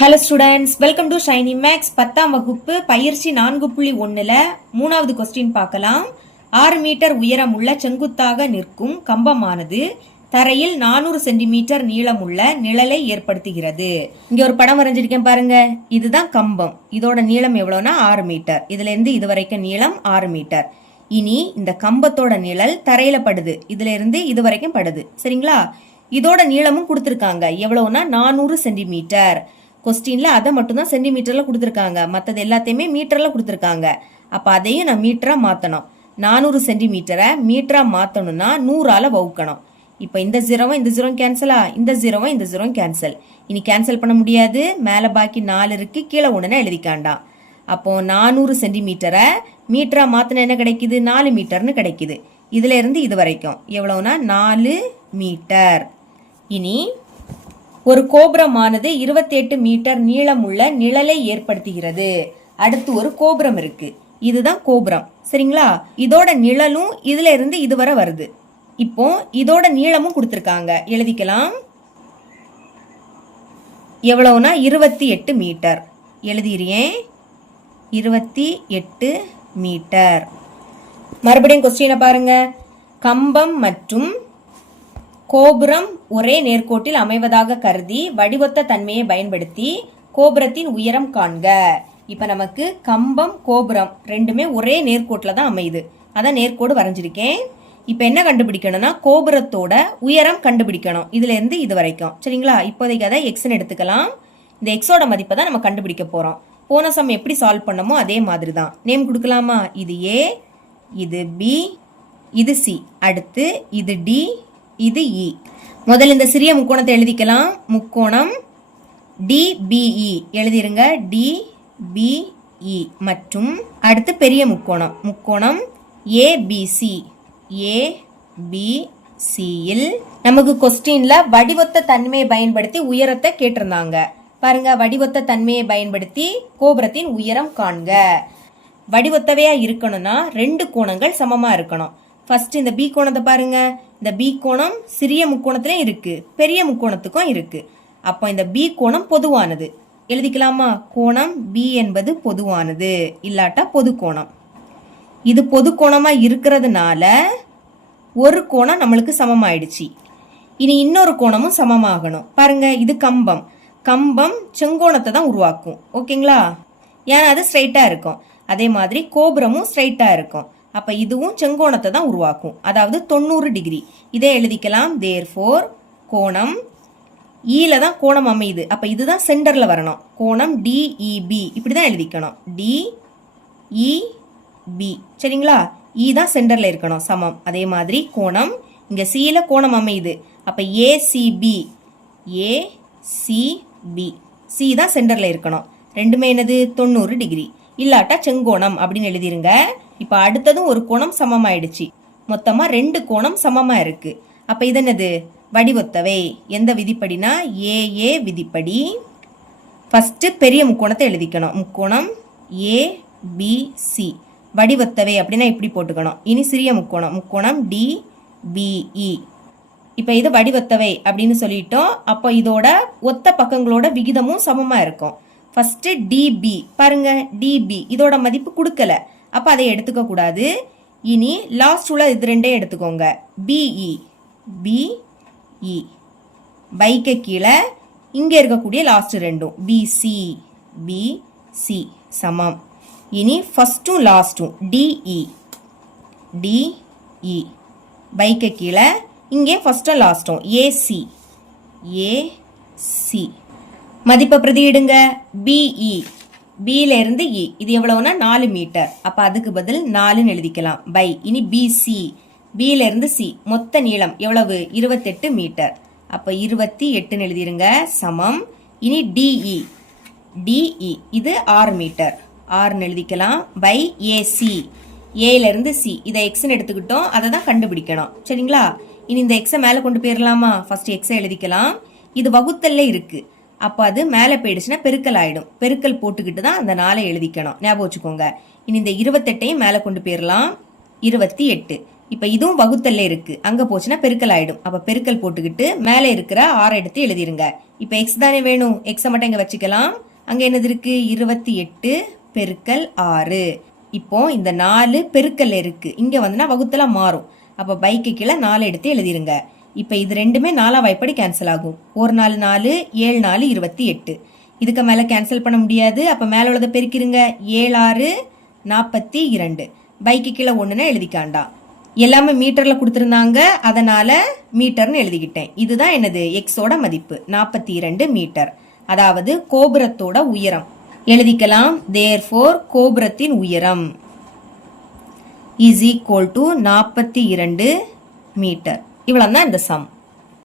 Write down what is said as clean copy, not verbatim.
Hello students, welcome to Shiny Maths. 10ஆம் வகுப்பு பயிற்சி 4.1ல் 3வது கொஸ்டின் பார்க்கலாம். 6 மீட்டர் உயரமுள்ள செங்குத்தாக நிற்கும் கம்பமானது தரையில் 400 சென்டிமீட்டர் நீளமுள்ள நிழலை ஏற்படுத்துகிறது. இங்க ஒரு படம் வரைஞ்சிருக்கேன் பாருங்க. இதுதான் கம்பம். இதோட நீளம் எவ்வளவுனா 6 மீட்டர். இதுல இருந்து இது வரைக்கும் நீளம் 6 மீட்டர். இனி இந்த கம்பத்தோட நிழல் தரையில படுது. இதுல இருந்து இது வரைக்கும் படுது. சரிங்களா? இதோட நீளமும் கொடுத்திருக்காங்க. எவ்வளவுனா 400 சென்டிமீட்டர். கொஸ்டின்ல அதை மட்டும் தான் சென்டிமீட்டர்ல கொடுத்துருக்காங்க. மற்றது எல்லாத்தையுமே மீட்டர்ல கொடுத்துருக்காங்க. அப்ப அதையும் நான் மீட்டரா மாத்தணும். 400 சென்டிமீட்டரை மீட்டரா மாத்தணும்னா 100ஆல வகுக்கணும். இப்ப இந்த ஜீரோவும் இந்த ஜீரோவும் கேன்சலா, இந்த ஜீரோவும் இந்த ஜீரோவும் கேன்சல். இனி கேன்சல் பண்ண முடியாது. மேல பாக்கி 4 இருக்கு, கீழே ஒண்ணுன்னா எழுதிக்காண்டாம். அப்போ 400 சென்டிமீட்டரை மீட்டரா மாத்தின என்ன கிடைக்குது? 4 மீட்டர்னு கிடைக்குது. இதுல இருந்து இது வரைக்கும் எவ்வளவுனா 4 மீட்டர். இனி ஒரு கோபுரமானது 28 மீட்டர் நீளமுள்ள நிழலை ஏற்படுத்துகிறது. அடுத்து ஒரு கோபுரம் இருக்கு. இதுதான் கோபுரம். சரிங்களா? இதோட நிழலும் இதுல இருந்து இதுவரை வருது. இப்போ இதோட நீளமும் கொடுத்திருக்காங்க. எழுதிக்கலாம். எவ்வளவுனா 28 மீட்டர். எழுதிறேன். 28 மீட்டர். மறுபடியும் கொஸ்டினை பாருங்க. கம்பம் மற்றும் கோபுரம் ஒரே நேர்கோட்டில் அமைவதாக கருதி வடிவொத்த தன்மையை பயன்படுத்தி கோபுரத்தின் உயரம் காண்க. இப்ப நமக்கு கம்பம் கோபுரம் ரெண்டுமே ஒரே நேர்கோட்டில் தான் அமையுது. அதான் நேர்கோடு வரைஞ்சிருக்கேன். இப்ப என்ன கண்டுபிடிக்கணும்னா கோபுரத்தோட உயரம் கண்டுபிடிக்கணும். இதுல இருந்து இது வரைக்கும். சரிங்களா? இப்போதைக்கு அதை எக்ஸ்ன்னு எடுத்துக்கலாம். இந்த எக்ஸோட மதிப்பை தான் நம்ம கண்டுபிடிக்க போறோம். போன சம் எப்படி சால்வ் பண்ணமோ அதே மாதிரி தான். நேம் கொடுக்கலாமா? இது ஏ, இது பி, இது சி, அடுத்து இது டி, இது இ. முதல்ல இந்த சிறிய முக்கோணத்தை எழுதிக்கலாம். முக்கோணம் டிபிஇ எழுதிருங்க. டிபிஇ மற்றும் அடுத்து பெரிய முக்கோணம் முக்கோணம் ஏபிசி. ஏபிசியில் நமக்கு கொஸ்டின்ல வடிவொத்த தன்மையை பயன்படுத்தி உயரத்தை கேட்டிருந்தாங்க. பாருங்க, வடிவொத்த தன்மையை பயன்படுத்தி கோபுரத்தின் உயரம் காண்க. வடிவொத்தவையா இருக்கணும்னா 2 கோணங்கள் சமமா இருக்கணும். ஃபர்ஸ்ட் இந்த பி கோணத்தை பாருங்க. இந்த பி கோணம் சிறிய முக்கோணத்திலும் இருக்கு, பெரிய முக்கோணத்துக்கும் இருக்கு. அப்போ இந்த பி கோணம் பொதுவானது. எழுதிக்கலாமா? கோணம் பி என்பது பொதுவானது, இல்லாட்டா பொது கோணம். இது பொது கோணமா இருக்கிறதுனால ஒரு கோணம் நம்மளுக்கு சமமாயிடுச்சு. இனி இன்னொரு கோணமும் சமமாகணும். பாருங்க, இது கம்பம். கம்பம் செங்கோணத்தை தான் உருவாக்கும். ஓகேங்களா? ஏன்னா அது ஸ்ட்ரைட்டா இருக்கும். அதே மாதிரி கோபுரமும் ஸ்ட்ரைட்டா இருக்கும். அப்ப இதுவும் செங்கோணத்தை தான் உருவாக்கும். அதாவது 90 டிகிரி. இதே எழுதிக்கலாம். தேர்ஃபோர் கோணம் ஈல தான் கோணம் அமையுது. அப்ப இதுதான் சென்டர்ல வரணும். கோணம் டிஇபி இப்படிதான் எழுதிக்கணும். டிஇபி. சரிங்களா? இ தான் சென்டர்ல இருக்கணும், சமம். அதே மாதிரி கோணம் இங்க சில கோணம் அமையுது. அப்ப ஏசிபி. ஏசிபி. சி தான் சென்டர்ல இருக்கணும். ரெண்டுமே என்னது? 90 டிகிரி. இல்லாட்டா செங்கோணம் அப்படின்னு எழுதிருங்க. இப்ப அடுத்ததும் ஒரு கோணம் சமமாயிடுச்சு. மொத்தமா 2 கோணம் சமமா இருக்கு. அப்ப இது என்னது? வடிவொத்தவை. எந்த விதிப்படினா ஏஏ விதிப்படி. ஃபர்ஸ்ட் பெரிய முக்கோணத்தை எழுதிக்கணும். முக்கோணம் ஏ பி சி. வடிவொத்தவை அப்படின்னா இப்படி போட்டுக்கணும். இனி சிறிய முக்கோணம் முக்கோணம் டி பிஇ. இப்ப இது வடிவொத்தவை அப்படின்னு சொல்லிட்டோம். அப்போ இதோட ஒத்த பக்கங்களோட விகிதமும் சமமா இருக்கும். ஃபர்ஸ்ட் டிபி பாருங்க. டிபி இதோட மதிப்பு கொடுக்கல. அப்ப அதை எடுத்துக்க கூடாது. இனி லாஸ்ட் உள்ள இது ரெண்டே எடுத்துக்கோங்க. பிஇ. பிஇ. பைக்கு கீழே இங்க இருக்கக்கூடிய லாஸ்ட் ரெண்டும் பிசி. பிசி சமம். இனி ஃபர்ஸ்டும் லாஸ்டும் டிஇ. டிஇ. பைக்கு கீழே இங்கே ஃபர்ஸ்டும் லாஸ்டும் ஏசி. ஏசி. மதிப்பை பிரதியிடுங்க. பிஇ. பில இருந்து இ. இது எவ்வளவுனா 4 மீட்டர். அப்ப அதுக்கு பதில் 4ன்னு எழுதிக்கலாம். பை. இனி பிசி. பில இருந்து சி. மொத்த நீளம் எவ்வளவு? 28 மீட்டர். அப்ப 28ன்னு எழுதிருங்க. சமம். இனி டிஇ. டிஇ இது 6 மீட்டர். 6ன்னு எழுதிக்கலாம். By AC. ஏல இருந்து சி. இதை எக்ஸ்ன்னு எடுத்துக்கிட்டோம். அதை தான் கண்டுபிடிக்கணும். சரிங்களா? இனி இந்த எக்ஸை மேல கொண்டு போயிடலாமா? ஃபர்ஸ்ட் எக்ஸை எழுதிக்கலாம். இது வகுத்தல்ல இருக்கு. அப்போ அது மேலே போயிடுச்சுன்னா பெருக்கல் ஆயிடும். பெருக்கல் போட்டுக்கிட்டு தான் அந்த 4 எழுதிக்கணும். ஞாபகம் வச்சுக்கோங்க. இனி இந்த 28ஐயும் மேலே கொண்டு போயிடலாம். 28. இப்போ இதுவும் வகுத்தல்ல இருக்கு, அங்க போச்சுன்னா பெருக்கல் ஆயிடும். அப்ப பெருக்கல் போட்டுக்கிட்டு மேலே இருக்கிற 6 எடுத்து எழுதிருங்க. இப்போ எக்ஸ் தானே வேணும், எக்ஸை மட்டும் இங்க வச்சுக்கலாம். அங்க என்னது இருக்கு, 28 பெருக்கல் 6. இப்போ இந்த 4 பெருக்கல்ல இருக்கு, இங்க வந்துன்னா வகுத்தலா மாறும். அப்ப பைக்கு கீழே 4 எடுத்து எழுதிருங்க. இப்போ இது ரெண்டுமே 4ஆம் வாய்ப்படி கேன்சல் ஆகும். 1 4 4, 7 4 28. இதுக்கு மேல கேன்சல் பண்ண முடியாது. அப்ப மேல உள்ளதை பெருக்கிருங்க. 7 6 42. பைக்கு கீழே 1ன்னு எழுதிக்காண்டா. எல்லாமே மீட்டர்ல கொடுத்துருந்தாங்க, அதனால மீட்டர்னு எழுதிக்கிட்டேன். இதுதான் என்னது, எக்ஸோட மதிப்பு 42 மீட்டர், அதாவது கோபுரத்தோட உயரம். எழுதிக்கலாம். therefore கோபுரத்தின் உயரம் is equal to 42 மீட்டர். இவ்வளவுதான் இந்த சம்.